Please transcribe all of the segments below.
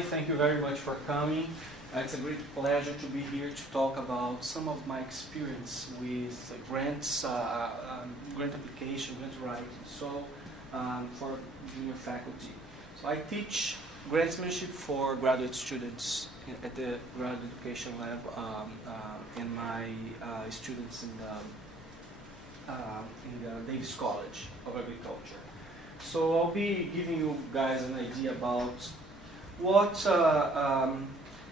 Thank you very much for coming. It's a great pleasure to be here to talk about some of my experience with grants, grant application, grant writing. So, for junior faculty. So I teach Grantsmanship for graduate students at the graduate education level, and my students in the Davis College of Agriculture. So I'll be giving you guys an idea about what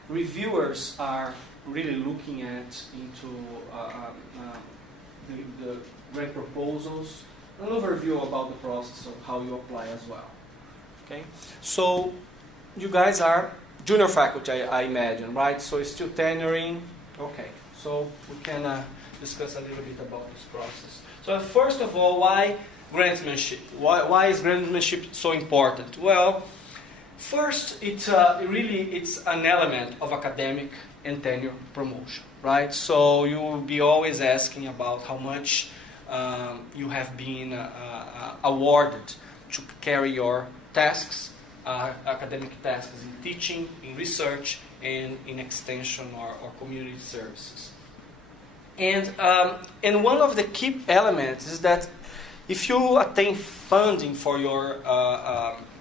reviewers are really looking at into the grant proposals, an overview about the process of how you apply as well. Okay, so you guys are junior faculty, I imagine, right? So it's still tenuring. Okay, so we can discuss a little bit about this process. So first of all, why grantsmanship? Why is grantsmanship so important? Well, first, it's an element of academic and tenure promotion, right? So you will be always asking about how much you have been awarded to carry your tasks, academic tasks in teaching, in research, and in extension or community services. And one of the key elements is that if you attain funding for your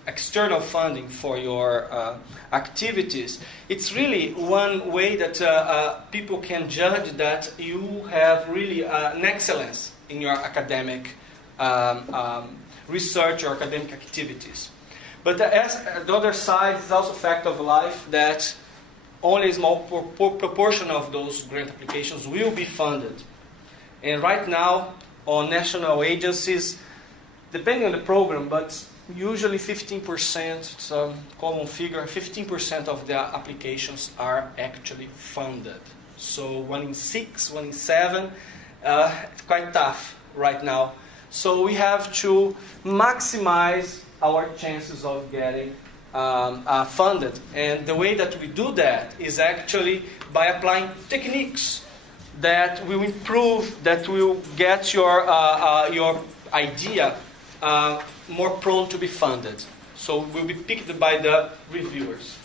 external funding for your activities, it's really one way that people can judge that you have really an excellence in your academic research or academic activities. But as the other side is also a fact of life that only a small proportion of those grant applications will be funded. And right now, on national agencies, depending on the program, but usually 15%, it's a common figure, 15% of the applications are actually funded. So 1 in 6, 1 in 7, it's quite tough right now. So we have to maximize our chances of getting funded. And the way that we do that is actually by applying techniques that will improve, that will get your idea more prone to be funded. So will be picked by the reviewers.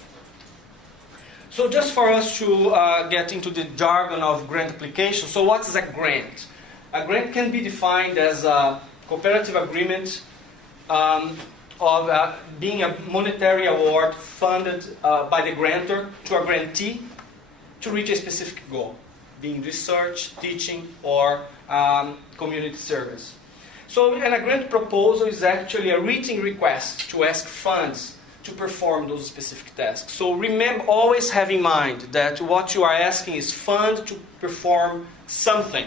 So just for us to get into the jargon of grant application, so what is a grant? A grant can be defined as a cooperative agreement of being a monetary award funded by the grantor to a grantee to reach a specific goal, being research, teaching, or community service. So a grant proposal is actually a written request to ask funds to perform those specific tasks. So remember, always have in mind that what you are asking is funds to perform something.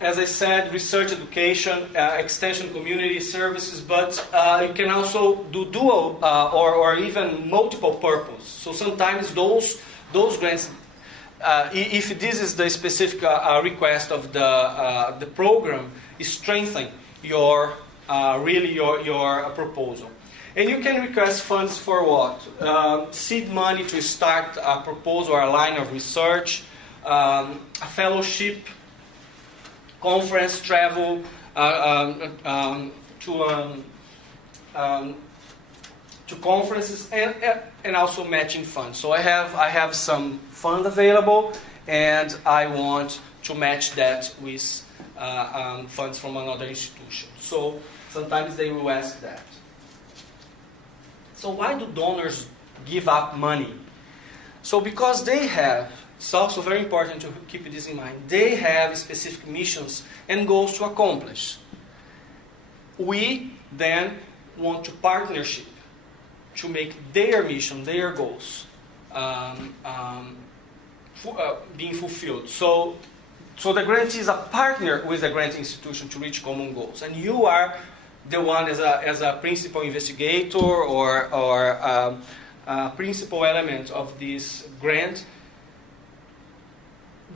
As I said, research, education, extension, community services, but you can also do dual or even multiple purpose. So sometimes those grants, if this is the specific request of the program, strengthen your proposal. And you can request funds for what? Seed money to start a proposal or a line of research, a fellowship, conference, travel to conferences, and also matching funds. So I have some fund available, and I want to match that with funds from another institution. So sometimes they will ask that. So why do donors give up money? So because they have, it's also very important to keep this in mind, they have specific missions and goals to accomplish. We then want to partnership to make their mission, their goals being fulfilled. So the grantee is a partner with the grant institution to reach common goals, and you are the one as a principal investigator or principal element of this grant,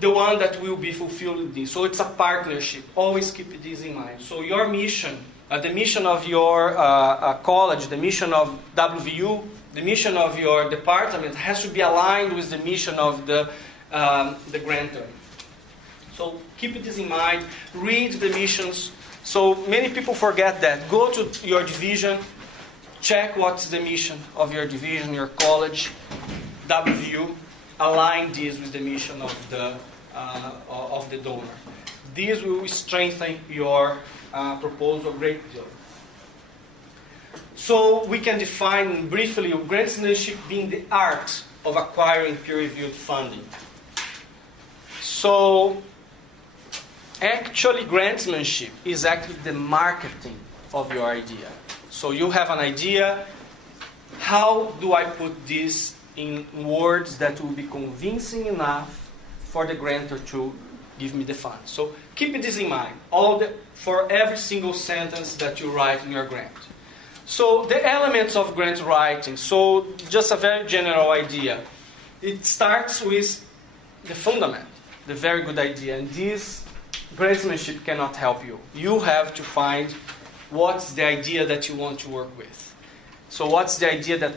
the one that will be fulfilling this. So it's a partnership. Always keep this in mind. So your mission, the mission of your college, the mission of WVU, the mission of your department has to be aligned with the mission of the grantor. So keep this in mind. Read the missions. So many people forget that. Go to your division, check what's the mission of your division, your college, WVU, align this with the mission of the donor. This will strengthen your proposal a great deal. So we can define briefly grantsmanship being the art of acquiring peer-reviewed funding. So actually grantsmanship is actually the marketing of your idea. So you have an idea, how do I put this in words that will be convincing enough for the grantor to give me the funds? So keep this in mind, for every single sentence that you write in your grant. So the elements of grant writing, so just a very general idea. It starts with the fundament, the very good idea, and this grantsmanship cannot help you. You have to find what's the idea that you want to work with. So what's the idea that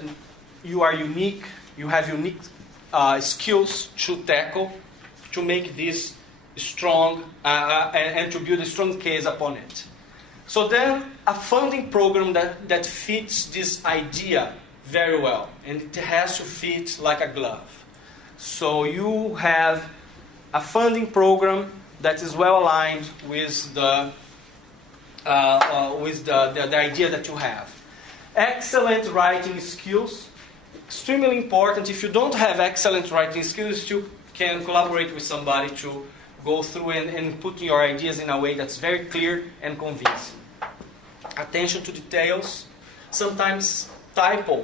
you are unique, you have unique skills to tackle, to make this strong and to build a strong case upon it. So then a funding program that fits this idea very well, and it has to fit like a glove. So you have a funding program that is well aligned with the idea that you have. Excellent writing skills, extremely important. If you don't have excellent writing skills, you can collaborate with somebody to go through and put your ideas in a way that's very clear and convincing. Attention to details. Sometimes typo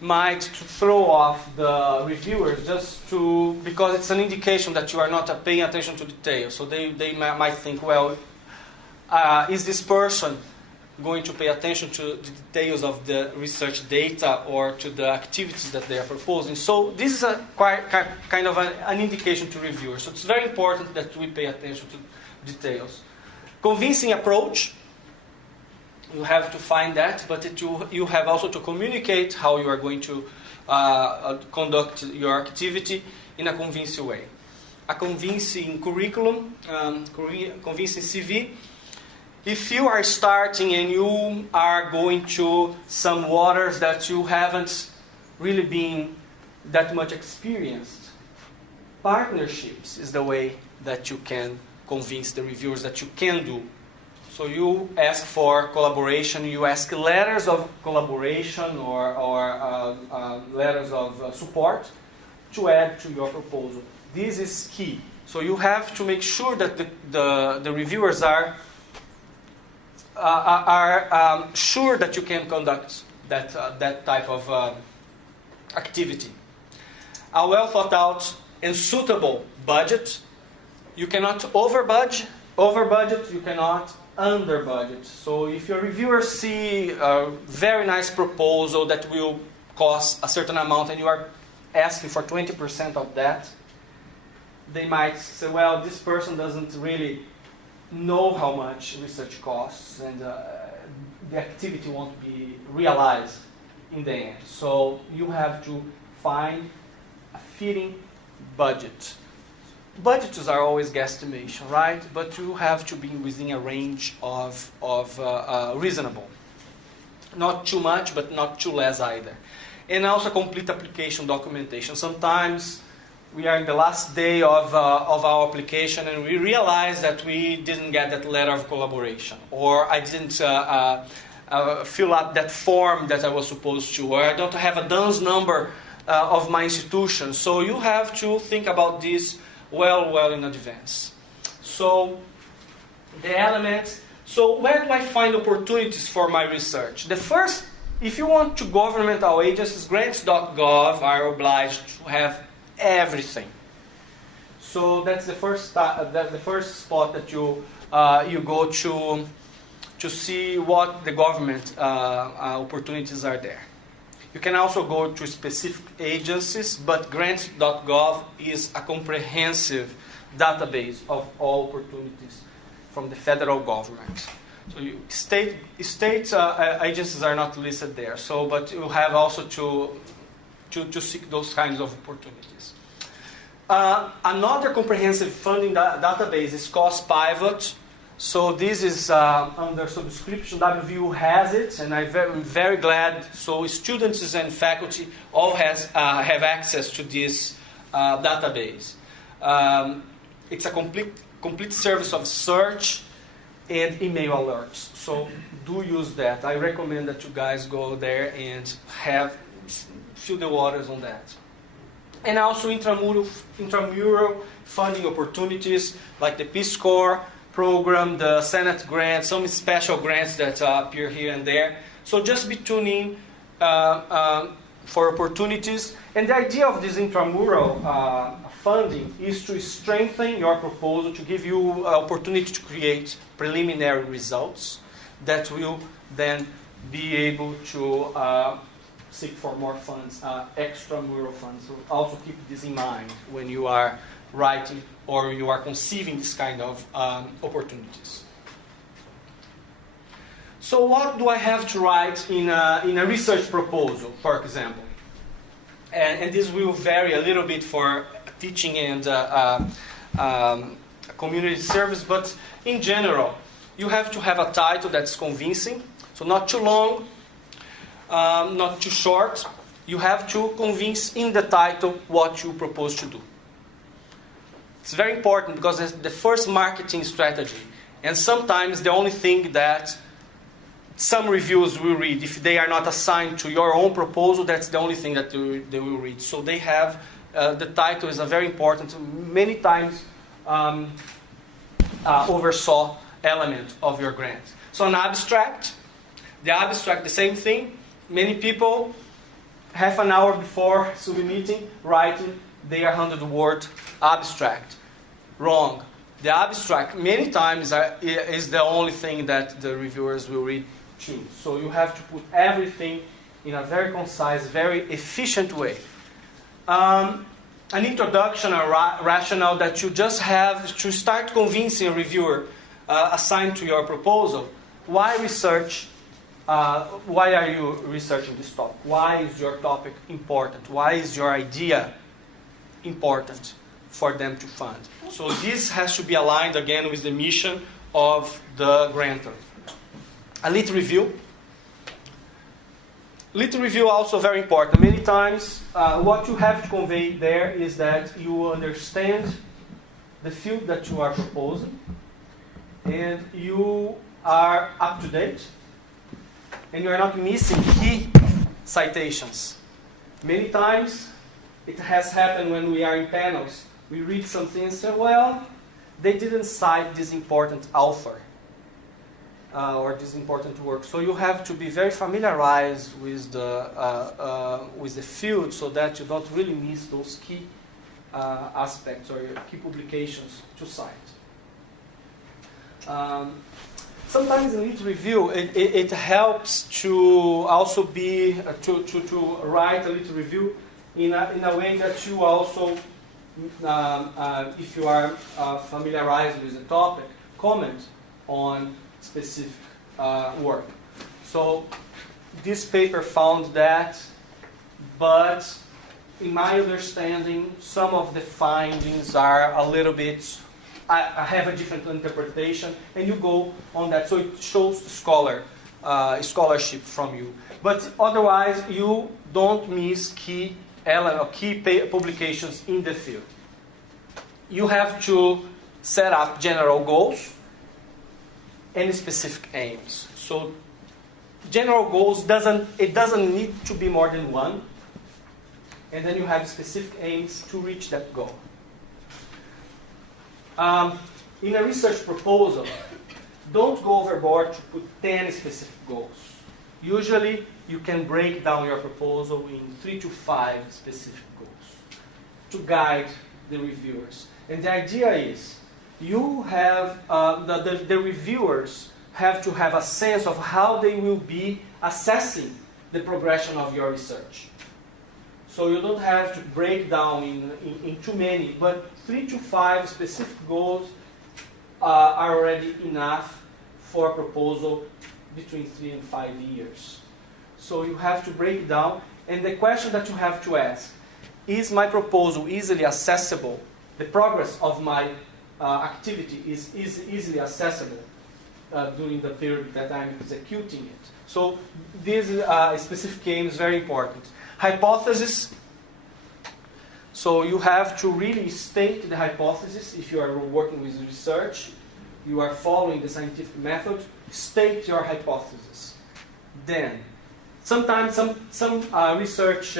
might throw off the reviewers because it's an indication that you are not paying attention to details. So they might think, well, is this person going to pay attention to the details of the research data or to the activities that they are proposing? So this is kind of an indication to reviewers. So it's very important that we pay attention to details. Convincing approach. You have to find that, but you have also to communicate how you are going to conduct your activity in a convincing way. A convincing curriculum, convincing CV. If you are starting and you are going to some waters that you haven't really been that much experienced, partnerships is the way that you can convince the reviewers that you can do. So you ask for collaboration, you ask letters of collaboration or letters of support to add to your proposal. This is key. So you have to make sure that the reviewers are sure that you can conduct that type of activity. A well thought out and suitable budget. You cannot over budget, you cannot under budget. So if your reviewers see a very nice proposal that will cost a certain amount and you are asking for 20% of that, they might say, well, this person doesn't really know how much research costs and the activity won't be realized in the end. So you have to find a fitting budget. Budgets are always guesstimation, right? But you have to be within a range of reasonable. Not too much, but not too less either. And also complete application documentation. Sometimes we are in the last day of our application and we realize that we didn't get that letter of collaboration, or I didn't fill up that form that I was supposed to, or I don't have a DUNS number of my institution. So you have to think about this well in advance. So the elements. So where do I find opportunities for my research? The first, if you want to governmental agencies, grants.gov are obliged to have everything. So that's the first spot that you go to see what the government opportunities are there. You can also go to specific agencies, but grants.gov is a comprehensive database of all opportunities from the federal government. So state agencies are not listed there. So, but you have also to seek those kinds of opportunities. Another comprehensive funding database is Cost Pivot. So this is under subscription. WVU has it, and I'm very glad. So students and faculty all have access to this database. It's a complete service of search and email alerts. So do use that. I recommend that you guys go there and feel the waters on that. And also intramural funding opportunities like the Peace Corps program, the Senate grant, some special grants that appear here and there. So just be tuning for opportunities. And the idea of this intramural funding is to strengthen your proposal, to give you opportunity to create preliminary results that will then be able to seek for more funds, extramural funds. So also keep this in mind when you are writing or you are conceiving this kind of opportunities. So what do I have to write in a research proposal, for example? And this will vary a little bit for teaching and community service, but in general, you have to have a title that's convincing, so not too long, not too short. You have to convince in the title what you propose to do. It's very important because it's the first marketing strategy, and sometimes the only thing that some reviewers will read, if they are not assigned to your own proposal, that's the only thing that they will read. So they have, the title is a very important, many times oversaw element of your grant. So an abstract, the same thing. Many people, half an hour before submitting, writing their 100-word abstract. Wrong. The abstract many times is the only thing that the reviewers will read too. So you have to put everything in a very concise, very efficient way. An introduction, a rationale that you just have to start convincing a reviewer assigned to your proposal. Why research? Why are you researching this topic? Why is your topic important? Why is your idea important for them to fund? So this has to be aligned again with the mission of the grantor. A lit review. Lit review also very important. Many times what you have to convey there is that you understand the field that you are proposing and you are up to date and you are not missing key citations. Many times it has happened when we are in panels. We read something and say, well, they didn't cite this important author or this important work. So you have to be very familiarized with the field so that you don't really miss those key aspects or key publications to cite. Sometimes in lit review, it helps to also be to write a lit review in a way that you also, if you are familiarized with the topic, comment on specific work. So this paper found that, but in my understanding, some of the findings are a little bit, I have a different interpretation, and you go on that. So it shows scholarship from you. But otherwise, you don't miss key publications in the field. You have to set up general goals and specific aims. So general goals doesn't need to be more than one, and then you have specific aims to reach that goal. In a research proposal, don't go overboard to put 10 specific goals. Usually, you can break down your proposal in 3 to 5 specific goals to guide the reviewers. And the idea is, you have the reviewers have to have a sense of how they will be assessing the progression of your research. So you don't have to break down in too many, but 3 to 5 specific goals are already enough for a proposal between 3 and 5 years. So you have to break down, and the question that you have to ask, is my proposal easily accessible? The progress of my activity is easily accessible during the period that I'm executing it. So this specific aim is very important. Hypothesis. So you have to really state the hypothesis. If you are working with research, you are following the scientific method, state your hypothesis. Then, sometimes some research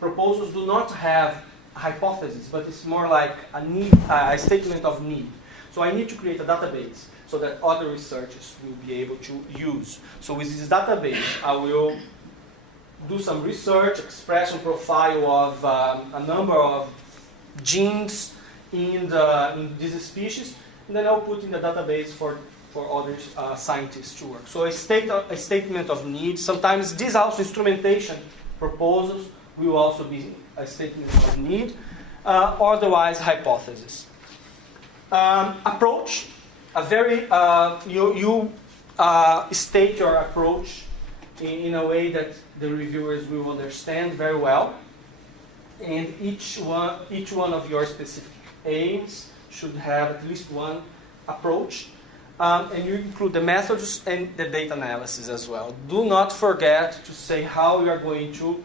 proposals do not have a hypothesis, but it's more like a statement of need. So I need to create a database so that other researchers will be able to use. So with this database, I will do some research, expression profile of a number of genes in this species, and then I'll put in the database for other scientists to work. So a statement of need. Sometimes these also instrumentation proposals will also be a statement of need. Otherwise, hypothesis. Approach. You state your approach in a way that the reviewers will understand very well, and each one of your specific aims should have at least one approach, and you include the methods and the data analysis as well. Do not forget to say how you are going to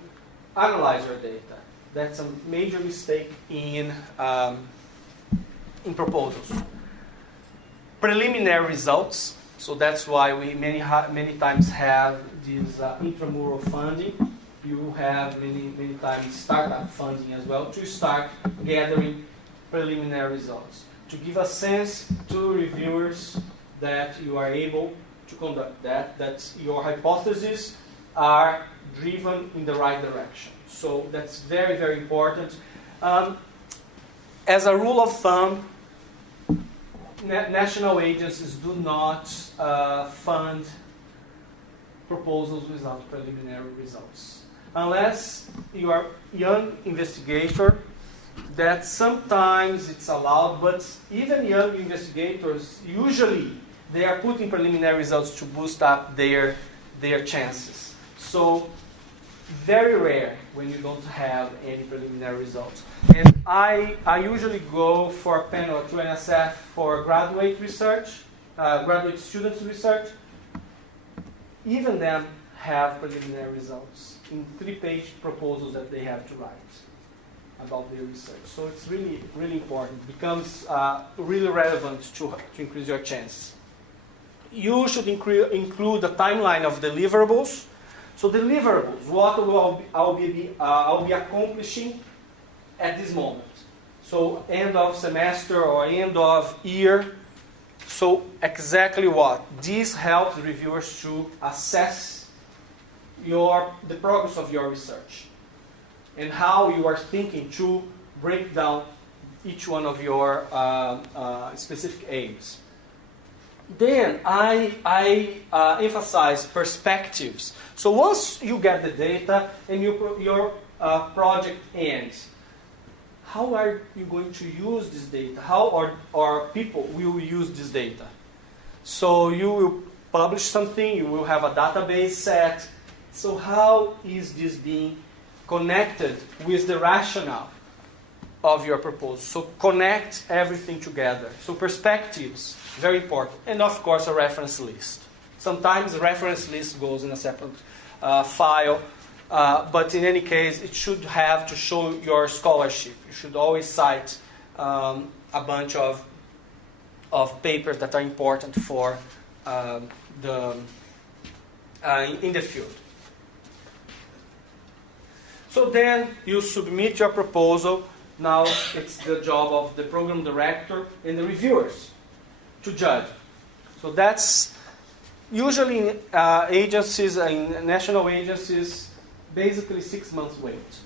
analyze your data. That's a major mistake in proposals. Preliminary results. So that's why we many times have this intramural funding. You have many times startup funding as well to start gathering preliminary results, to give a sense to reviewers that you are able to conduct that your hypotheses are driven in the right direction. So that's very, very important. As a rule of thumb, national agencies do not fund proposals without preliminary results. Unless you are a young investigator, that sometimes it's allowed, but even young investigators, usually they are putting preliminary results to boost up their chances. So very rare when you don't have any preliminary results. And I usually go for a panel to NSF for graduate research, graduate students research. Even them have preliminary results in 3-page proposals that they have to write about their research. So it's really, really important. It becomes really relevant to increase your chances. You should include a timeline of deliverables. So deliverables, what I'll be accomplishing at this moment. So end of semester or end of year. So exactly what? This helps reviewers to assess the progress of your research and how you are thinking to break down each one of your specific aims. Then I emphasize perspectives. So once you get the data and your project ends, how are you going to use this data? How are people will use this data? So you will publish something, you will have a database set. So how is this being connected with the rationale of your proposal? So connect everything together. So perspectives, very important. And of course a reference list. Sometimes the reference list goes in a separate file, but in any case it should have to show your scholarship. You should always cite a bunch of papers that are important for in the field. So then you submit your proposal. Now it's the job of the program director and the reviewers to judge. So that's usually in agencies, in national agencies, basically 6 months wait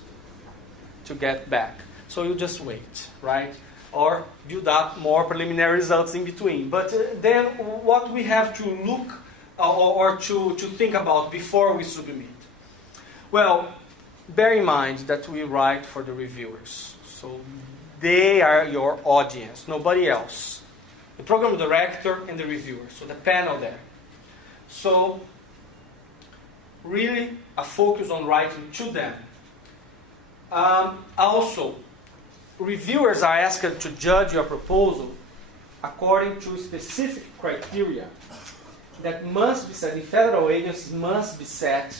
to get back. So you just wait, right? Or build up more preliminary results in between. But then what we have to look or to think about before we submit? Well, bear in mind that we write for the reviewers. So they are your audience, nobody else. The program director and the reviewer, so the panel there. So really a focus on writing to them. Also, reviewers are asked to judge your proposal according to specific criteria that must be set, the federal agencies must be set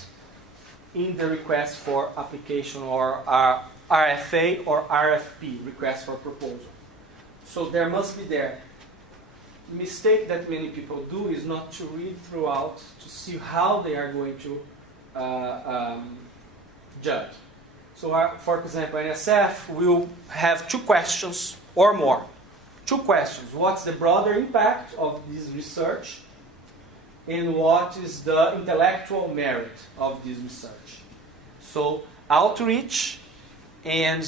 in the request for application or RFA or RFP, request for proposal. So there must be there. The mistake that many people do is not to read throughout to see how they are going to judge. So for example, NSF will have 2 questions or more. 2 questions. What's the broader impact of this research? And what is the intellectual merit of this research? So outreach and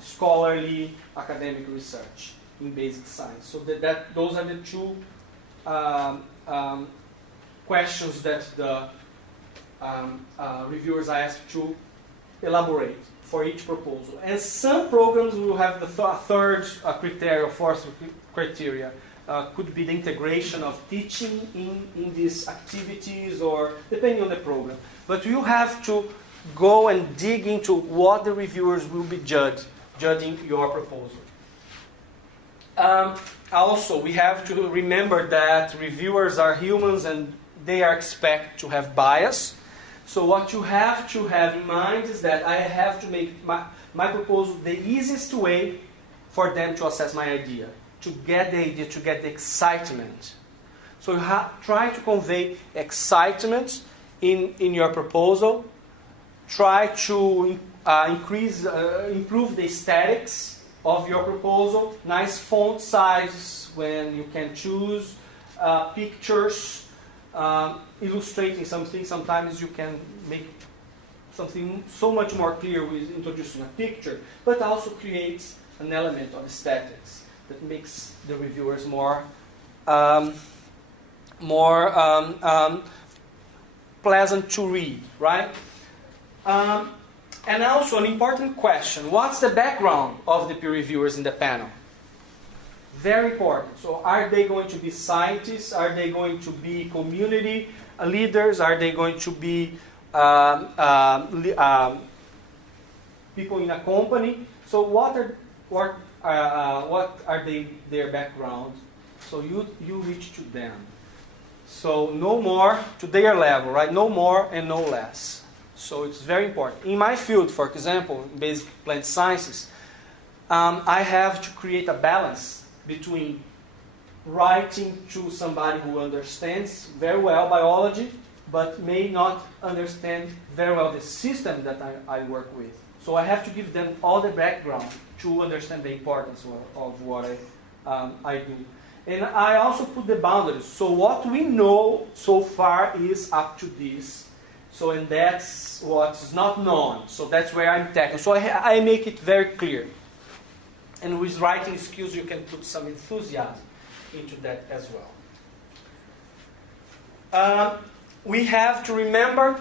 scholarly academic research in basic science. So those are the 2 questions that the reviewers are asked to elaborate for each proposal. And some programs will have the third criteria, 4th criteria. Could be the integration of teaching in these activities, or depending on the program. But you have to go and dig into what the reviewers will be judging your proposal. Also, we have to remember that reviewers are humans and they are expected to have bias. So what you have to have in mind is that I have to make my proposal the easiest way for them to assess my idea, to get the idea, to get the excitement. So you try to convey excitement in your proposal. Try to improve the aesthetics of your proposal. Nice font size when you can choose, pictures, illustrating something. Sometimes you can make something so much more clear with introducing a picture, but also creates an element of aesthetics that makes the reviewers more pleasant to read, right? And also an important question: what's the background of the peer reviewers in the panel? Very important. So are they going to be scientists? Are they going to be community leaders? Are they going to be people in a company? So what are their background? So you reach to them. So no more to their level, right? No more and no less. So it's very important. In my field, for example, in basic plant sciences, I have to create a balance between writing to somebody who understands very well biology, but may not understand very well the system that I work with. So I have to give them all the background to understand the importance of what I do. And I also put the boundaries. So what we know so far is up to this. So, and that's what's not known. So that's where I'm tackling. So I make it very clear. And with writing skills, you can put some enthusiasm into that as well. We have to remember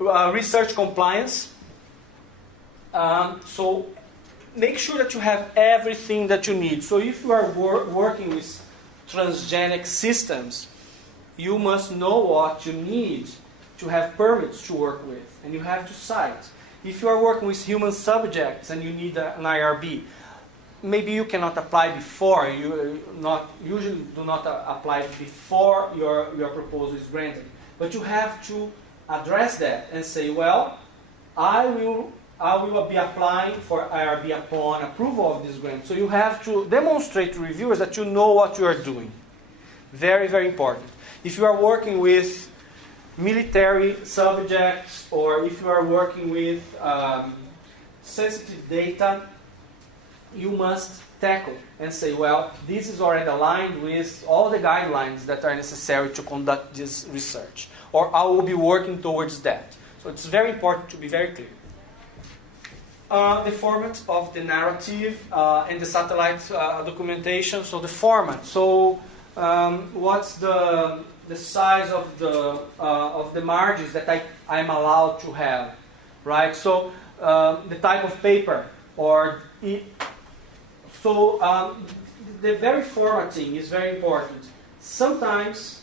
research compliance. So make sure that you have everything that you need. So if you are working with transgenic systems, you must know what you need to have permits to work with, and you have to cite. If you are working with human subjects and you need an IRB, maybe you cannot apply before. You usually do not apply before your proposal is granted. But you have to address that and say, well, I will be applying for IRB upon approval of this grant. So you have to demonstrate to reviewers that you know what you are doing. Very, very important. If you are working with military subjects, or if you are working with sensitive data, you must tackle and say, well, this is already aligned with all the guidelines that are necessary to conduct this research, or I will be working towards that. So it's very important to be very clear. The format of the narrative and the satellite documentation. So the format. So what's the size of the margins that I'm allowed to have, right? So the type of paper, or the very formatting is very important. Sometimes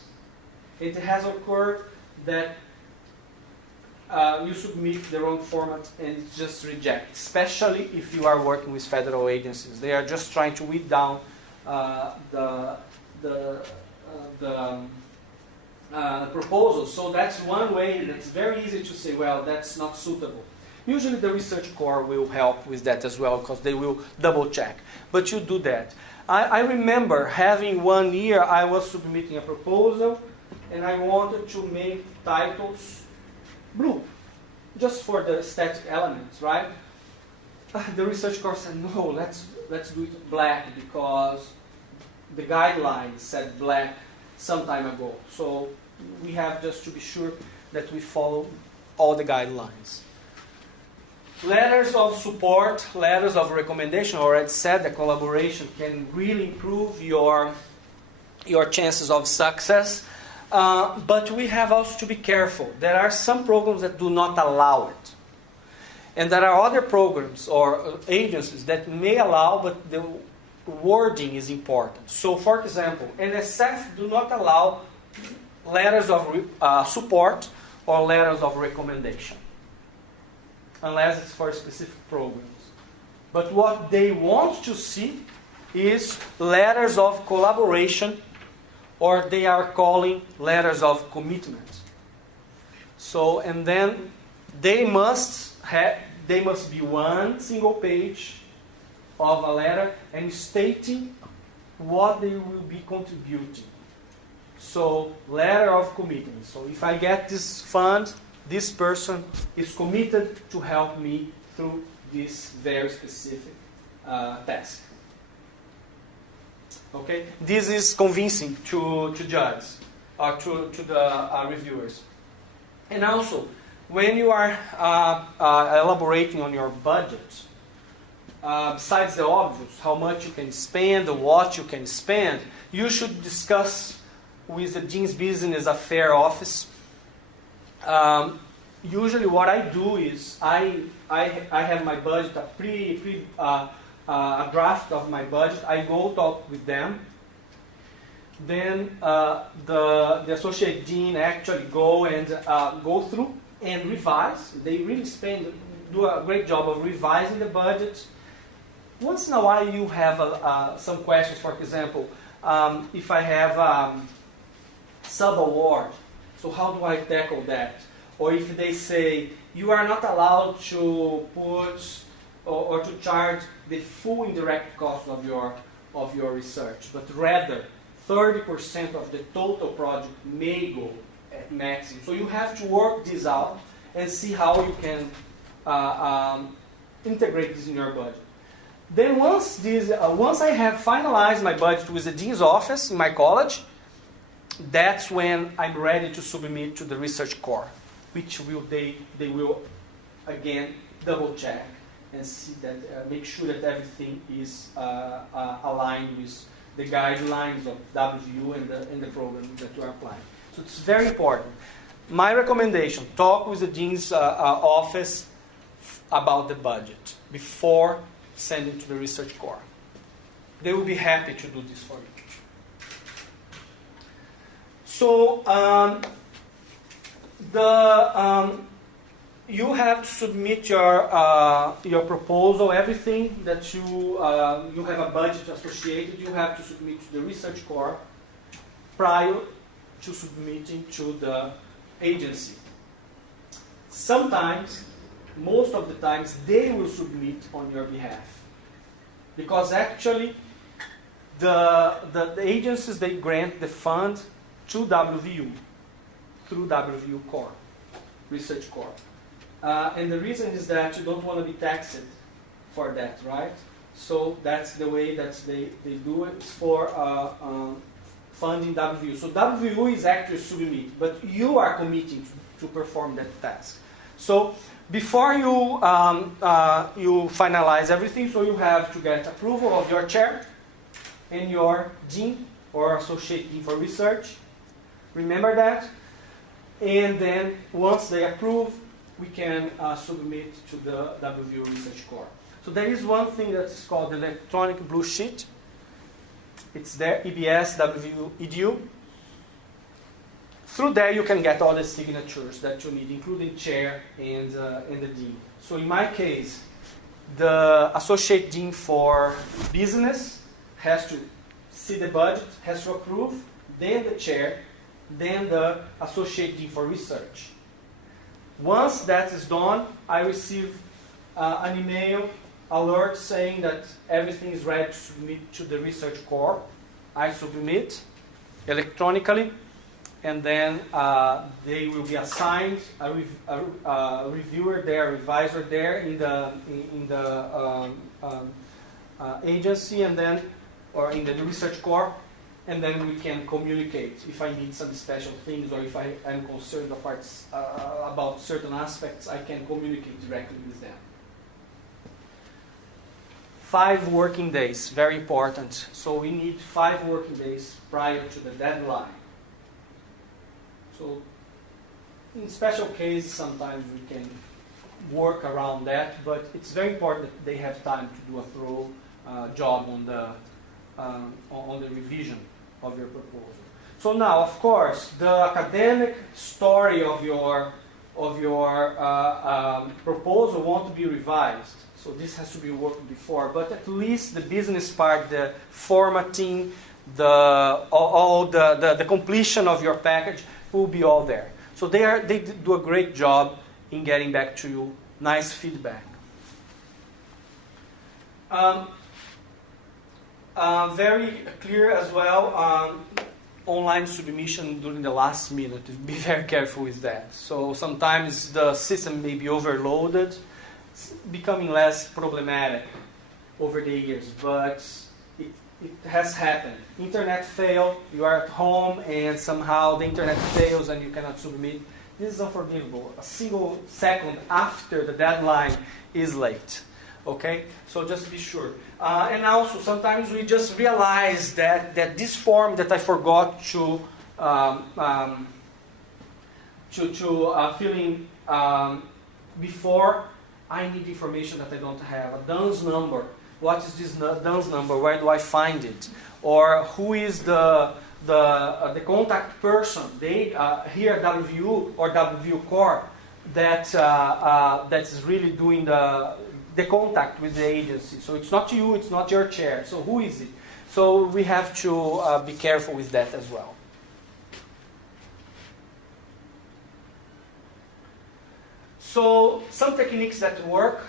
it has occurred that you submit the wrong format and it's just reject, especially if you are working with federal agencies. They are just trying to weed down the proposals. So that's one way that's very easy to say, well, that's not suitable. Usually the research corps will help with that as well because they will double check. But you do that. I remember having 1 year I was submitting a proposal and I wanted to make titles blue, just for the aesthetic elements, right? The research corps said, no, let's do it black because the guidelines said black some time ago. So we have just to be sure that we follow all the guidelines. Letters of support, letters of recommendation, or as said, the collaboration can really improve your chances of success. But we have also to be careful. There are some programs that do not allow it. And there are other programs or agencies that may allow, but the wording is important. So, for example, NSF do not allow letters of support or letters of recommendation, unless it's for specific programs. But what they want to see is letters of collaboration, or they are calling letters of commitment. So, and then they must be one single page of a letter and stating what they will be contributing. So, letter of commitment. So, if I get this fund, this person is committed to help me through this very specific task. Okay, this is convincing to judges or to the reviewers. And also, when you are elaborating on your budget, besides the obvious, how much you can spend, what you can spend, you should discuss with the Dean's Business Affairs Office. Usually what I do is I have my budget, a draft of my budget. I go talk with them. Then the associate dean actually go through and revise. They really do a great job of revising the budget. Once in a while you have some questions. For example, if I have sub-award, so how do I tackle that? Or if they say you are not allowed to put or to charge the full indirect cost of your research, but rather 30% of the total project may go at maximum. So you have to work this out and see how you can integrate this in your budget. Then once I have finalized my budget with the dean's office in my college, that's when I'm ready to submit to the research corps, which they will again double check and see that make sure that everything is aligned with the guidelines of WVU and the program that you are applying. So it's very important. My recommendation: talk with the dean's office about the budget before sending to the research corps. They will be happy to do this for you. So you have to submit your proposal, everything that you have a budget associated. You have to submit to the research corps prior to submitting to the agency. Sometimes, most of the times, they will submit on your behalf, because actually the agencies, they grant the fund to WVU through WVU Corps, Research Corps. And the reason is that you don't want to be taxed for that, right? So that's the way that they do it for funding WVU. So WVU is actually submit, but you are committing to perform that task. So before you finalize everything, so you have to get approval of your chair and your dean or associate dean for research. Remember that. And then once they approve, we can submit to the WVU Research Corps. So there is one thing that is called the electronic blue sheet. It's there, EBS WVU EDU. through there you can get all the signatures that you need, including chair and the dean. So in my case, the associate dean for business has to see the budget, has to approve, then the chair, then the associate dean for research. Once that is done, I receive an email alert saying that everything is ready to submit to the research core. I submit electronically, and then they will be assigned a reviewer there, a revisor there in the agency, and then or in the research core, and then we can communicate if I need some special things or if I am concerned about certain aspects. I can communicate directly with them. 5 working days, very important. So we need 5 working days prior to the deadline. So in special cases, sometimes we can work around that, but it's very important that they have time to do a thorough job on the revision of your proposal. So now, of course, the academic story of your proposal won't be revised. So this has to be worked before, but at least the business part, the formatting, the completion of your package will be all there. So they do a great job in getting back to you. Nice feedback. Very clear as well. Online submission during the last minute. Be very careful with that. So sometimes the system may be overloaded, becoming less problematic over the years, but it has happened. Internet failed, you are at home and somehow the internet fails and you cannot submit. This is unforgivable. A single second after the deadline is late. Okay? So just be sure. And also sometimes we just realize that this form that I forgot to fill in before, I need information that I don't have. A DUNS number. What is this DUNS number? Where do I find it? Or who is the contact person? They here at WVU or WVU Core that is really doing the contact with the agency. So it's not you, it's not your chair. So who is it? So we have to be careful with that as well. So some techniques that work,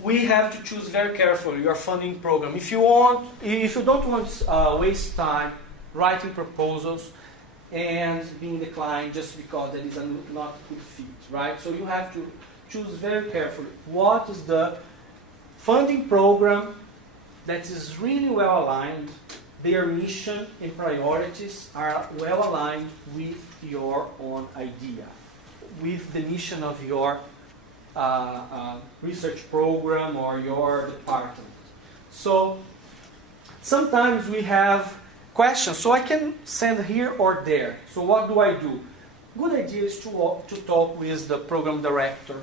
we have to choose very carefully your funding program. If you don't want to waste time writing proposals and being declined just because that is not a good fit, right? So you have to choose very carefully what is the funding program that is really well aligned. Their mission and priorities are well aligned with your own idea, with the mission of your research program or your department. So sometimes we have questions, so I can send here or there. So what do? Good idea is to talk with the program director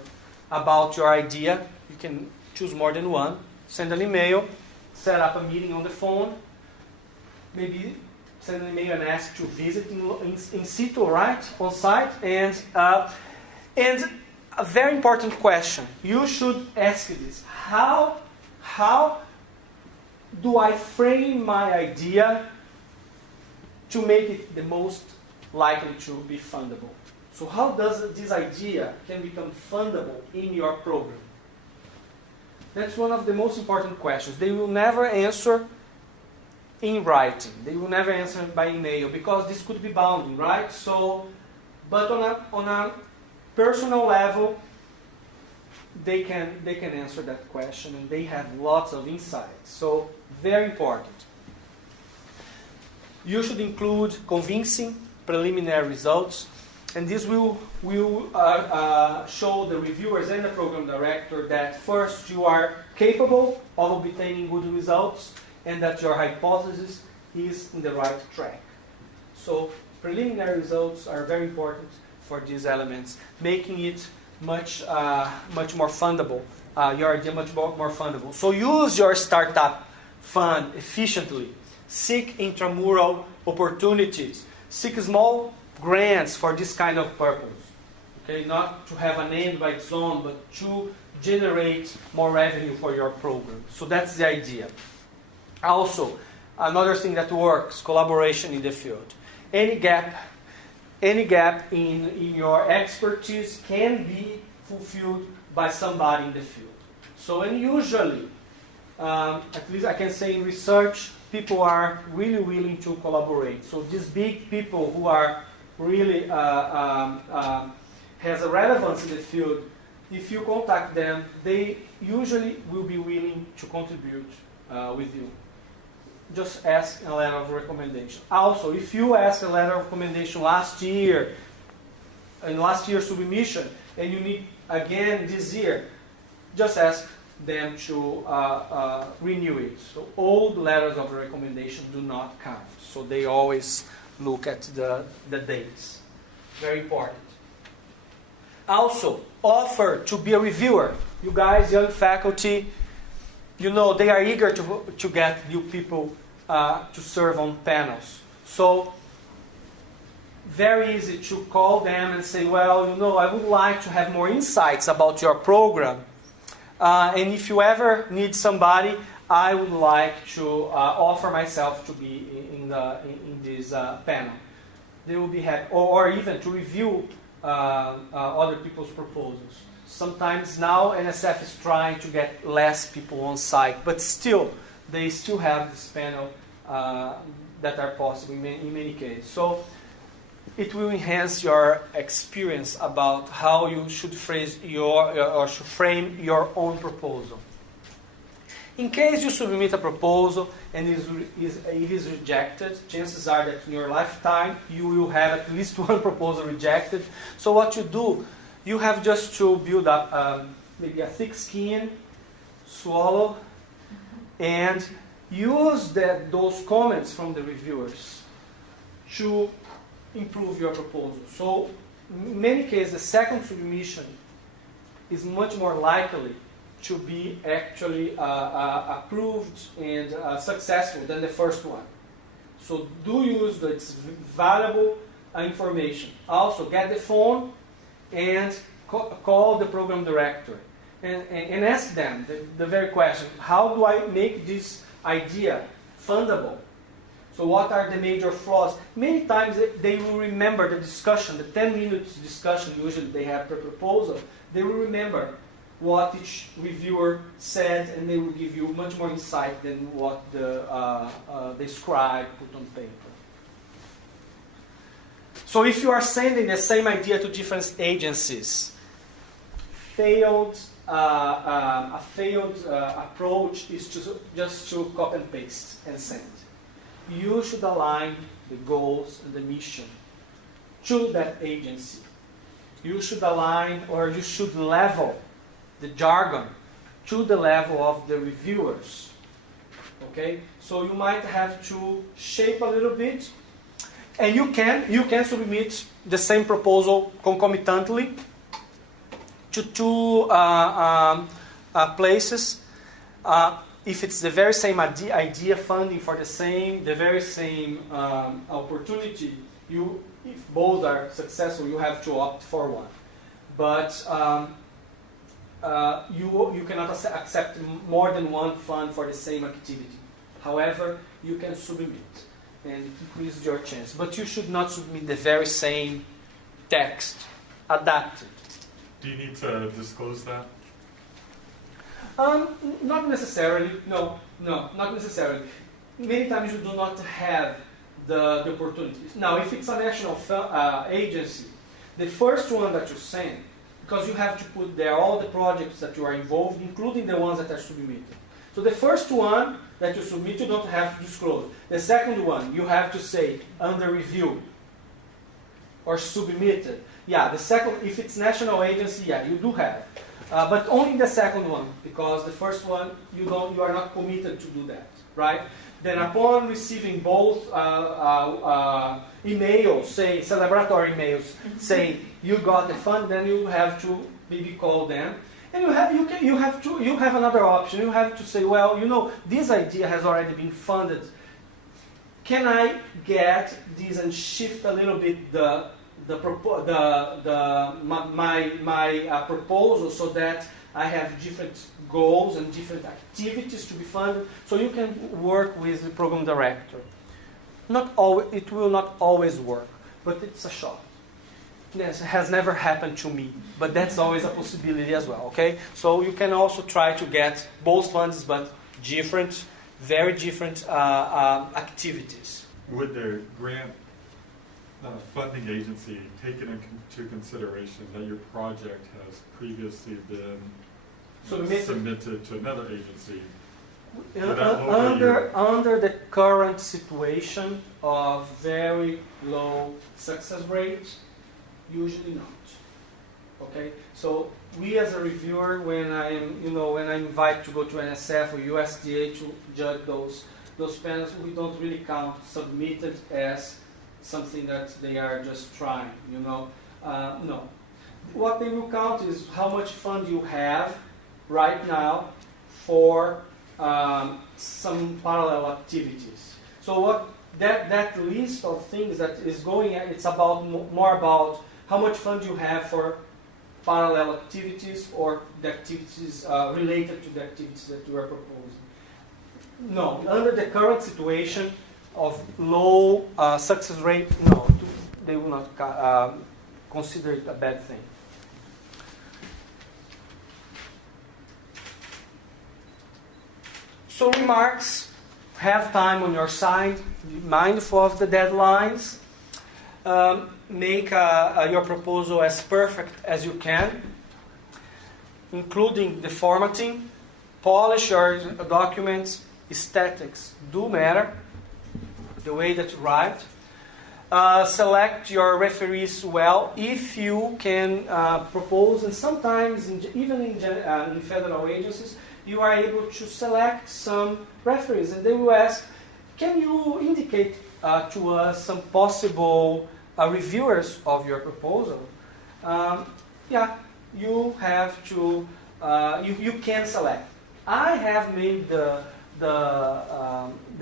about your idea. You can choose more than one. Send an email, set up a meeting on the phone, maybe send an email and ask to visit in situ, right, on site. And a very important question, you should ask this: how do I frame my idea to make it the most likely to be fundable? So how does this idea can become fundable in your program? That's one of the most important questions. They will never answer in writing. They will never answer by email because this could be bounding, right? So, but on a personal level, they can answer that question and they have lots of insights. So very important. You should include convincing preliminary results, and this will show the reviewers and the program director that first you are capable of obtaining good results and that your hypothesis is in the right track. So preliminary results are very important for these elements, making it much more fundable, your idea much more fundable. So use your startup fund efficiently. Seek intramural opportunities. Seek small grants for this kind of purpose. Okay, not to have an end by its own, but to generate more revenue for your program. So that's the idea. Also, another thing that works, collaboration in the field. Any gap in your expertise can be fulfilled by somebody in the field. So, and usually, at least I can say in research, people are really willing to collaborate. So these big people who are really has a relevance in the field, if you contact them, they usually will be willing to contribute with you. Just ask a letter of recommendation. Also, if you ask a letter of recommendation last year, in last year's submission, and you need again this year, just ask them to renew it. So old letters of recommendation do not count. So they always look at the dates. Very important. Also, offer to be a reviewer. You guys, young faculty, you know, they are eager to get new people to serve on panels. So, very easy to call them and say, well, you know, I would like to have more insights about your program. And if you ever need somebody, I would like to offer myself to be in this panel. They will be happy. Or even to review other people's proposals. Sometimes now NSF is trying to get less people on site, but still, they still have this panel that are possible in many cases. So it will enhance your experience about how you should phrase should frame your own proposal. In case you submit a proposal and it is rejected, chances are that in your lifetime you will have at least one proposal rejected. So what you do, you have just to build up maybe a thick skin, swallow, and use those comments from the reviewers to improve your proposal. So in many cases, the second submission is much more likely to be actually approved and successful than the first one. So do use its valuable information. Also, get the phone and call the program director and ask them the very question, how do I make this idea fundable? So what are the major flaws? Many times they will remember the discussion, the 10 minutes discussion usually they have per proposal. They will remember what each reviewer said, and they will give you much more insight than what the scribe put on paper. So if you are sending the same idea to different agencies, a failed approach is just to copy and paste and send. You should align the goals and the mission to that agency. You should align, or you should level the jargon to the level of the reviewers. Okay? So you might have to shape a little bit, and you can submit the same proposal concomitantly to two places. If it's the very same idea, funding for the very same opportunity, if both are successful, you have to opt for one. But you cannot accept more than one fund for the same activity. However, you can submit and increase your chance. But you should not submit the very same text adapted. Do you need to disclose that? Not necessarily. No, not necessarily. Many times you do not have the opportunities. Now, if it's a national agency, the first one that you send, because you have to put there all the projects that you are involved, including the ones that are submitted. So the first one that you submit, you don't have to disclose. The second one, you have to say under review or submitted. Yeah, the second, if it's national agency, yeah, you do have. But only the second one, because the first one, you are not committed to do that, right? Then upon receiving both emails, say celebratory emails, say you got the fund, then you have to maybe call them, and you have another option. You have to say, well, you know, this idea has already been funded can I get this and shift a little bit my proposal so that I have different goals and different activities to be funded, so you can work with the program director. It will not always work, but it's a shot. Yes, it has never happened to me, but that's always a possibility as well, okay? So you can also try to get both funds, but different, very different activities. Would the grant funding agency take it into consideration that your project has previously been submitted to another agency? Under the current situation of very low success rate, usually not. Okay, so we as a reviewer, when I'm invited to go to NSF or USDA to judge those panels, we don't really count submitted as something that they are just trying. No. What they will count is how much fund you have right now for some parallel activities. So what that list of things that is going, it's about more about how much fund you have for parallel activities or the activities related to the activities that you are proposing. No, under the current situation of low success rate, no, they will not consider it a bad thing. So remarks, have time on your side, be mindful of the deadlines, make your proposal as perfect as you can, including the formatting, polish your documents, aesthetics do matter, the way that you write. Select your referees well if you can propose, and sometimes even in federal agencies, you are able to select some referees, and they will ask, can you indicate to us some possible reviewers of your proposal? You have to, you can select. I have made the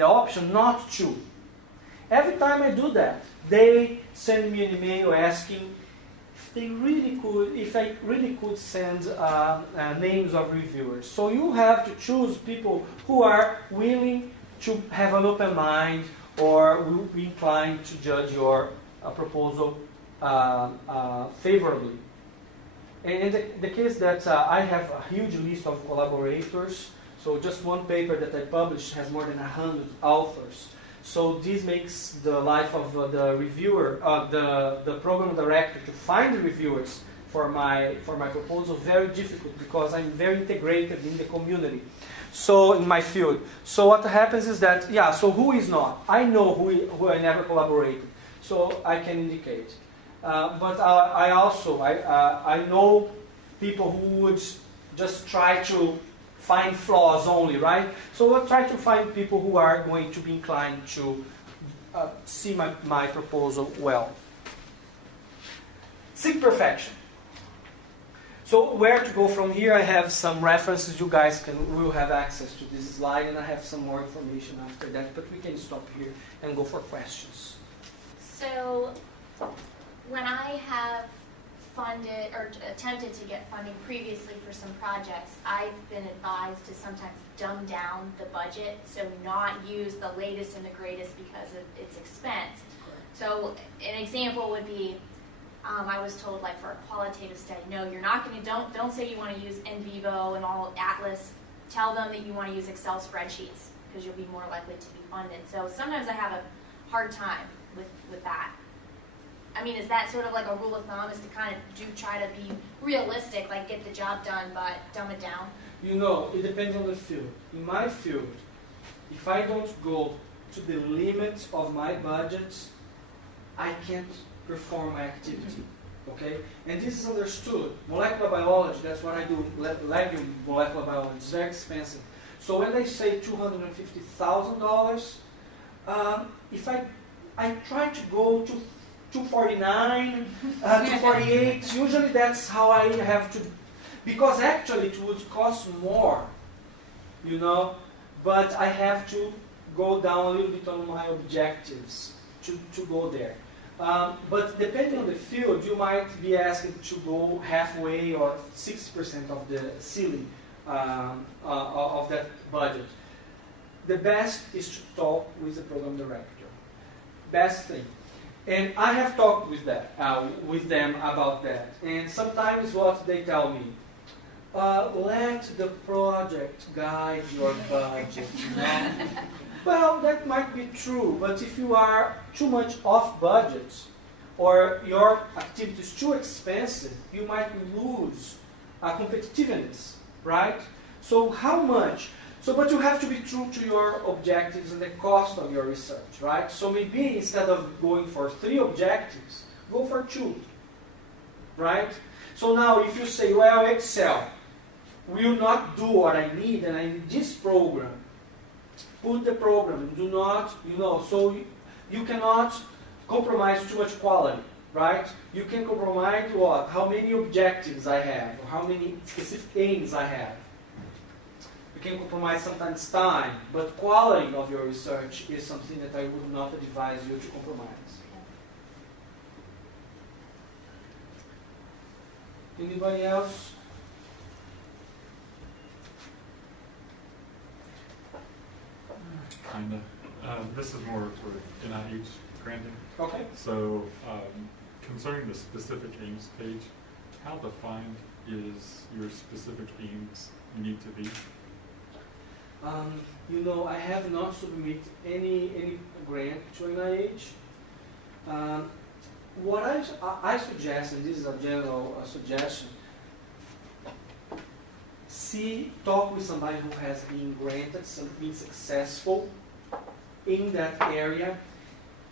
option not to. Every time I do that, they send me an email asking if I really could send names of reviewers. So you have to choose people who are willing to have an open mind or will be inclined to judge your proposal favorably. And in the case that I have a huge list of collaborators, so just one paper that I published has more than 100 authors. So this makes the life of the reviewer, the program director, to find the reviewers for my proposal very difficult, because I'm very integrated in the community, so in my field. So what happens is that, so who is not? I know who I never collaborated, so I can indicate. But I know people who would just try to find flaws only, right? So I'll try to find people who are going to be inclined to see my proposal well. Seek perfection. So where to go from here? I have some references. You guys will have access to this slide, and I have some more information after that, but we can stop here and go for questions. So when I have funded or attempted to get funding previously for some projects, I've been advised to sometimes dumb down the budget, so not use the latest and the greatest because of its expense. So an example would be, I was told, like, for a qualitative study, no, you're not going to, don't say you want to use in vivo and all Atlas. Tell them that you want to use Excel spreadsheets because you'll be more likely to be funded. So sometimes I have a hard time with that. I mean, is that sort of like a rule of thumb, is to kind of try to be realistic, like get the job done, but dumb it down? It depends on the field. In my field, if I don't go to the limit of my budget, I can't perform my activity, okay? And this is understood. Molecular biology, that's what I do, legume molecular biology, it's very expensive. So when they say $250,000, if I try to go to 249, 248, usually that's how I have to, because actually it would cost more, but I have to go down a little bit on my objectives to go there. But depending on the field, you might be asked to go halfway or 60% of the ceiling of that budget. The best is to talk with the program director. Best thing. And I have talked with them about that. And sometimes what they tell me, let the project guide your budget. You know? Well, that might be true, but if you are too much off budget or your activity is too expensive, you might lose competitiveness, right? So how much? But you have to be true to your objectives and the cost of your research, right? So maybe instead of going for 3 objectives, go for 2, right? So now if you say, well, Excel will not do what I need, and I need this program, put the program, do not, so you cannot compromise too much quality, right? You can compromise what? How many objectives I have, or how many specific aims I have. You can compromise sometimes time, but quality of your research is something that I would not advise you to compromise. Anybody else? Kinda. This is more for NIH granting. Okay. So, concerning the specific aims page, how defined is your specific aims need to be? I have not submitted any grant to NIH. What I suggest, and this is a general suggestion, talk with somebody who has been granted, been successful in that area.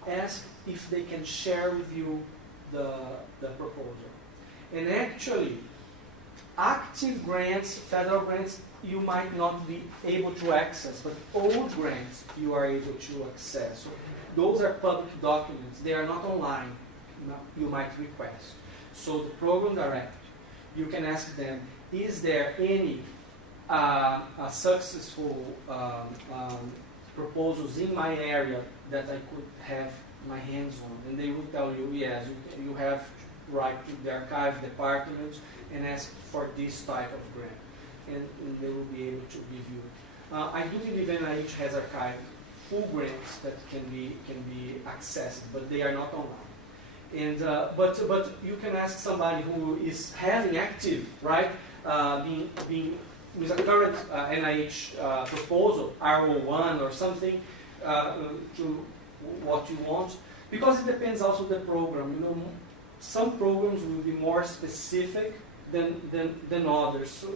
Ask if they can share with you the proposal. And actually, active grants, federal grants, you might not be able to access, but old grants you are able to access. So those are public documents. They are not online. You might request. So the program director, you can ask them, is there any successful proposals in my area that I could have my hands on? And they will tell you, yes, you have to write to the archive department and ask for this type of grant. And they will be able to give you. I do believe NIH has archived full grants that can be accessed, but they are not online. And but you can ask somebody who is having active, right, being with a current NIH proposal, RO1 or something, to what you want, because it depends also the program. Some programs will be more specific than others, so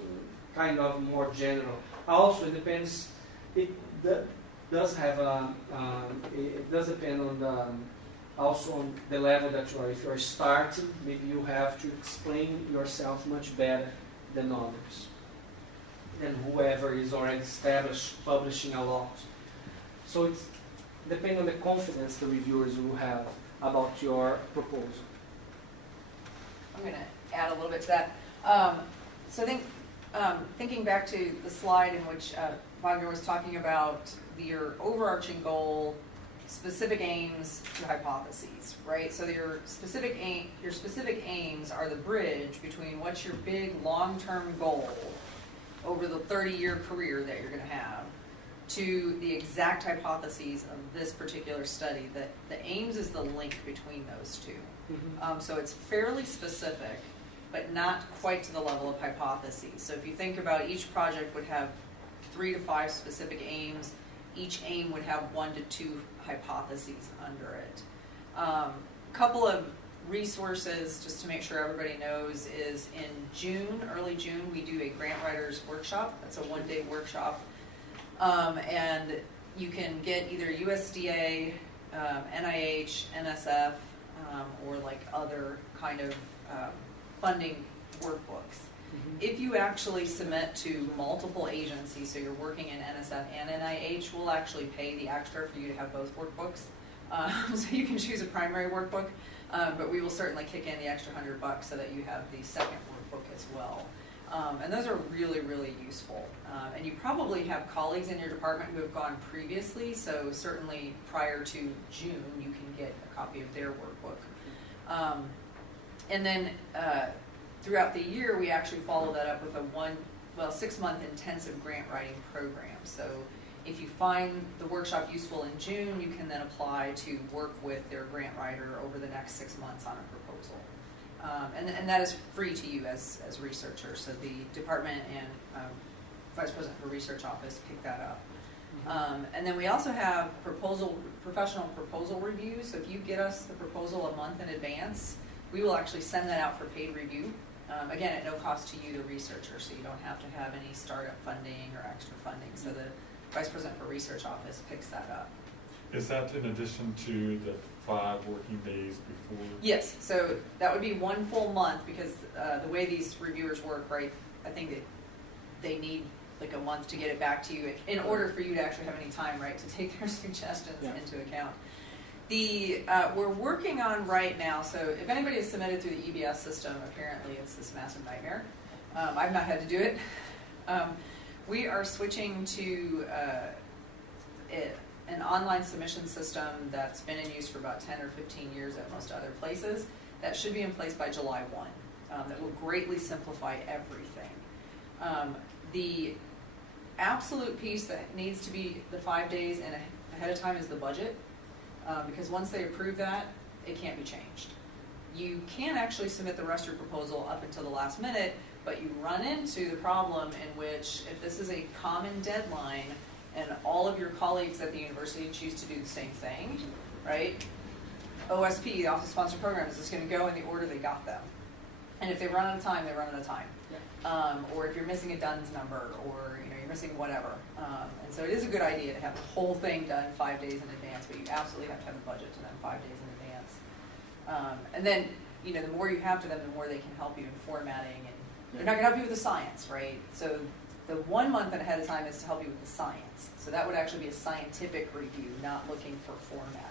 kind of more general. Also, it depends. It does have it does depend on also on the level that you are. If you are starting, maybe you have to explain yourself much better than others, than whoever is already established, publishing a lot. So it's depending on the confidence the reviewers will have about your proposal. I'm going to add a little bit to that. So I think thinking back to the slide in which Vagner was talking about your overarching goal, specific aims to hypotheses, right? So your specific aims are the bridge between what's your big long-term goal over the 30-year career that you're going to have to the exact hypotheses of this particular study. That the aims is the link between those two. Mm-hmm. So it's fairly specific, but not quite to the level of hypotheses. So if you think about each project would have 3 to 5 specific aims, each aim would have 1 to 2 hypotheses under it. Couple of resources, just to make sure everybody knows, is in June, early June, we do a grant writers workshop. That's a 1-day workshop. And you can get either USDA, NIH, NSF, or like other kind of funding workbooks. Mm-hmm. If you actually submit to multiple agencies, so you're working in NSF and NIH, we'll actually pay the extra for you to have both workbooks. So you can choose a primary workbook, but we will certainly kick in the extra $100 so that you have the second workbook as well. And those are really, really useful. And you probably have colleagues in your department who have gone previously, so certainly prior to June, you can get a copy of their workbook. And then throughout the year, we actually follow that up with a 6-month intensive grant writing program. So if you find the workshop useful in June, you can then apply to work with their grant writer over the next 6 months on a proposal. And that is free to you as researchers. So the department and Vice President for Research Office pick that up. And then we also have professional proposal reviews. So if you get us the proposal a month in advance, we will actually send that out for paid review. Again, at no cost to you, the researcher, so you don't have to have any startup funding or extra funding. So the Vice President for Research Office picks that up. Is that in addition to the 5 working days before? Yes, so that would be 1 full month because the way these reviewers work, right, I think that they need like a month to get it back to you in order for you to actually have any time, right, to take their suggestions into account. We're working on right now, so if anybody has submitted through the EBS system, apparently it's this massive nightmare. I've not had to do it. We are switching to an online submission system that's been in use for about 10 or 15 years at most other places. That should be in place by July 1. That will greatly simplify everything. The absolute piece that needs to be the 5 days and ahead of time is the budget. Because once they approve that, it can't be changed. You can actually submit the rest of your proposal up until the last minute, but you run into the problem in which if this is a common deadline and all of your colleagues at the university choose to do the same thing, right? OSP, the Office Sponsored Programs, is going to go in the order they got them. And if they run out of time, they run out of time. Or if you're missing a DUNS number or you're missing whatever. And so it is a good idea to have the whole thing done 5 days in advance, but you absolutely have to have a budget to them 5 days in advance. And then, the more you have to them, the more they can help you in formatting. And they're not going to help you with the science, right? So the 1 month and ahead of time is to help you with the science. So that would actually be a scientific review, not looking for formatting.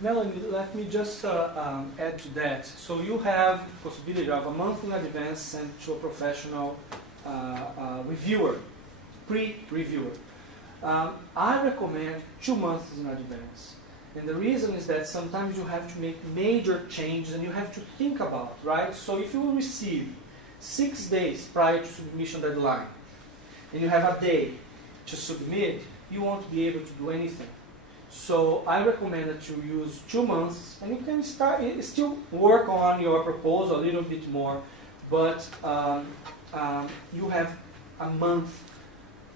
Melanie, let me just add to that. So you have the possibility of a month in advance sent to a professional reviewer, pre-reviewer. I recommend 2 months in advance. And the reason is that sometimes you have to make major changes and you have to think about, right? So if you will receive 6 days prior to submission deadline and you have a day to submit, you won't be able to do anything. So I recommend that you use 2 months, and you can still work on your proposal a little bit more, but you have a month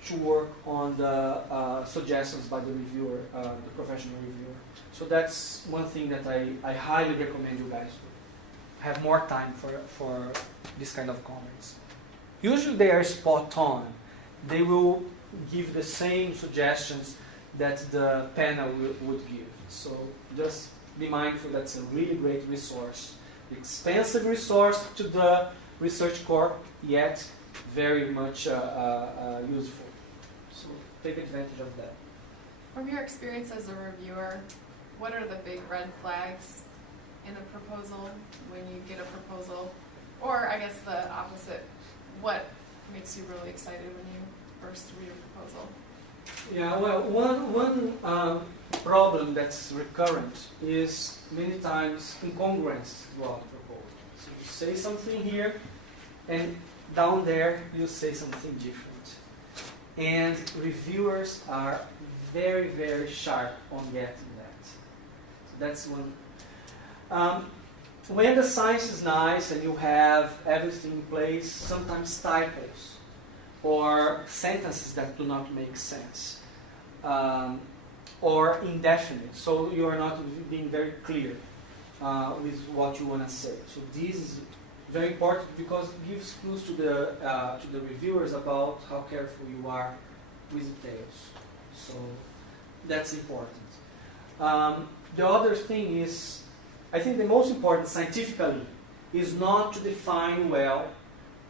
to work on the suggestions by the reviewer, the professional reviewer. So that's one thing that I highly recommend you guys to have more time for this kind of comments. Usually they are spot on. They will give the same suggestions that the panel would give. So just be mindful that's a really great resource. Expensive resource to the research corps, yet very much useful. So take advantage of that. From your experience as a reviewer, what are the big red flags in a proposal when you get a proposal? Or I guess the opposite, what makes you really excited when you first read a proposal? Yeah, well, one problem that's recurrent is many times incongruence throughout the proposal. So you say something here, and down there you say something different. And reviewers are very, very sharp on getting that. So that's one. When the science is nice and you have everything in place, sometimes typos or sentences that do not make sense, or indefinite, so you are not being very clear with what you want to say. So this is very important because it gives clues to the reviewers about how careful you are with details. So that's important. The other thing is, I think the most important scientifically is not to define well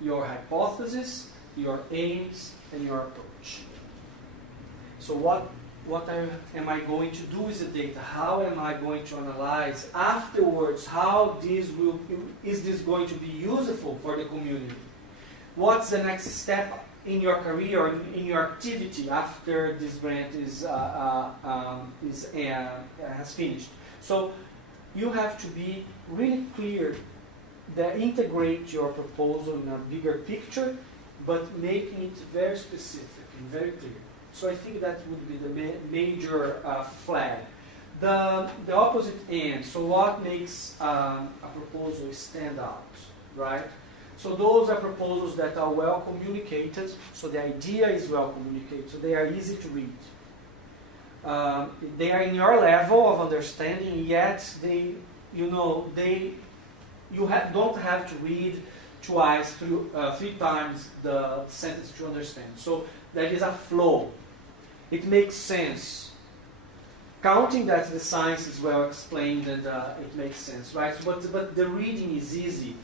your hypothesis, your aims, and your approach. So what am I going to do with the data? How am I going to analyze afterwards? Is this going to be useful for the community? what's the next step in your career or in your activity after this grant has finished. So you have to be really clear that integrate your proposal in a bigger picture, but making it very specific and very clear. So I think that would be the major flag. The opposite end, so what makes a proposal stand out, right? So those are proposals that are well communicated, so the idea is well communicated, so they are easy to read. They are in your level of understanding, yet don't have to read twice, three times the sentence to understand. So there is a flow. It makes sense. Counting that the science is well explained and it makes sense, right? But the reading is easy.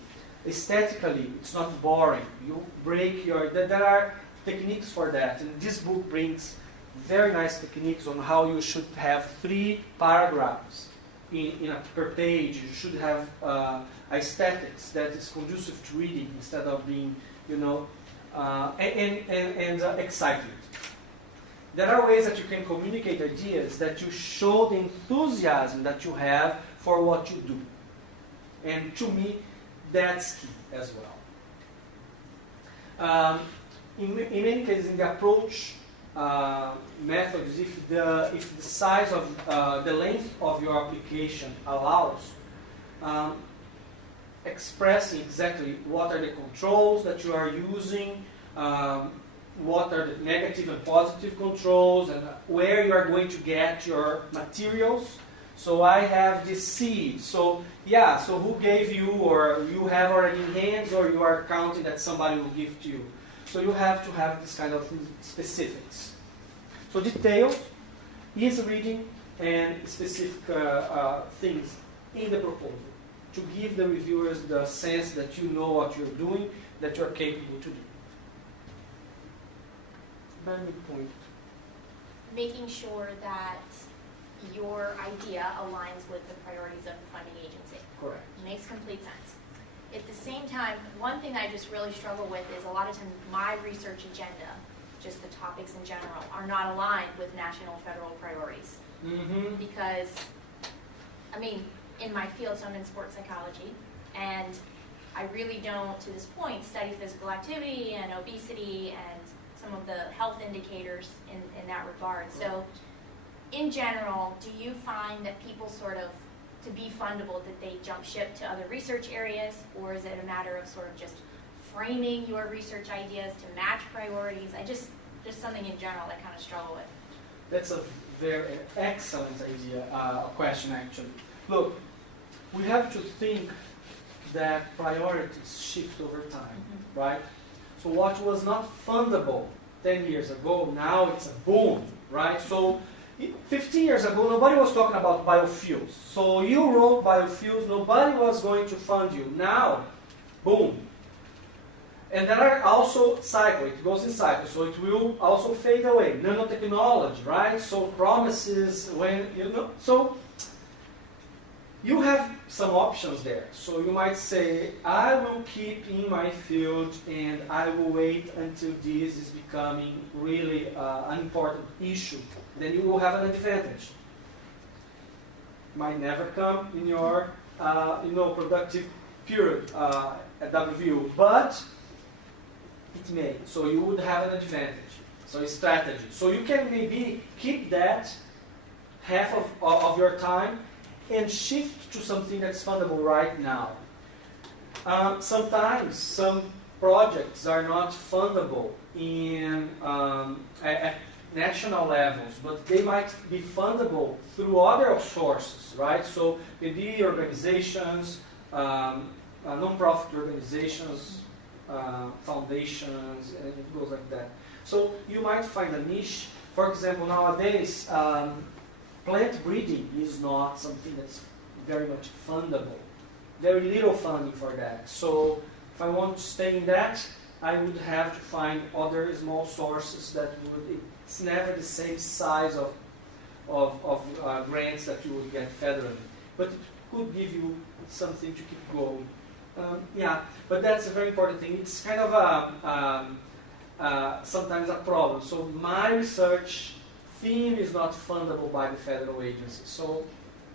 Aesthetically, it's not boring. You break there are techniques for that, and this book brings very nice techniques on how you should have 3 paragraphs per page. You should have aesthetics that is conducive to reading instead of being, excitement. There are ways that you can communicate ideas that you show the enthusiasm that you have for what you do. And to me, that's key as well. In many cases, in the approach methods, if the size of the length of your application allows, expressing exactly what are the controls that you are using, what are the negative and positive controls, and where you are going to get your materials. So I have this seed. So who gave you, or you have already in hands, or you are counting that somebody will give to you. So you have to have this kind of specifics. So detailed, easy reading, and specific things in the proposal to give the reviewers the sense that you know what you're doing, that you're capable to do. Very good point. Making sure that your idea aligns with the priorities of the funding agency. Correct. Makes complete sense. At the same time, one thing I just really struggle with is a lot of times my research agenda, just the topics in general, are not aligned with national federal priorities. Mm-hmm. Because, in my field, so I'm in sports psychology, and I really don't, to this point, study physical activity and obesity and some of the health indicators in that regard. So, in general, do you find that people to be fundable, that they jump ship to other research areas, or is it a matter of sort of just framing your research ideas to match priorities? Just something in general I kind of struggle with. That's a very excellent idea, question actually. Look, we have to think that priorities shift over time, right? So what was not fundable 10 years ago, now it's a boom, right? So 15 years ago, nobody was talking about biofuels. So you wrote biofuels, nobody was going to fund you. Now, boom. And there are also cycles, it goes in cycles, so it will also fade away. Nanotechnology, right? So promises when, so you have some options there. So you might say, I will keep in my field and I will wait until this is becoming really an important issue. Then you will have an advantage. Might never come in your productive period at WVU, but it may. So you would have an advantage. So a strategy. So you can maybe keep that half of your time and shift to something that's fundable right now. Sometimes some projects are not fundable at national levels, but they might be fundable through other sources, right? So maybe organizations, non-profit organizations, foundations, and it goes like that. So you might find a niche. For example, nowadays, plant breeding is not something that's very much fundable. Very little funding for that. So if I want to stay in that, I would have to find other small sources that would, it's never the same size of grants that you would get federally. But it could give you something to keep going. Yeah, but that's a very important thing. It's kind of sometimes a problem. So my research theme is not fundable by the federal agency. So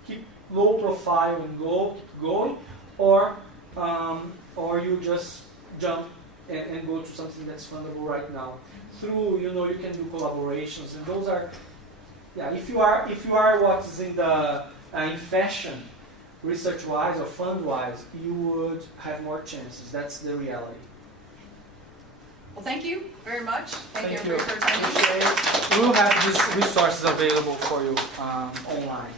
keep low profile and keep going, or you just jump and go to something that's fundable right now. Through, you can do collaborations, and those are, yeah. If you are what is in the in fashion, research-wise or fund-wise, you would have more chances. That's the reality. Well, thank you very much. Thank you Thank everybody for attending. Appreciate it. We'll have these resources available for you online.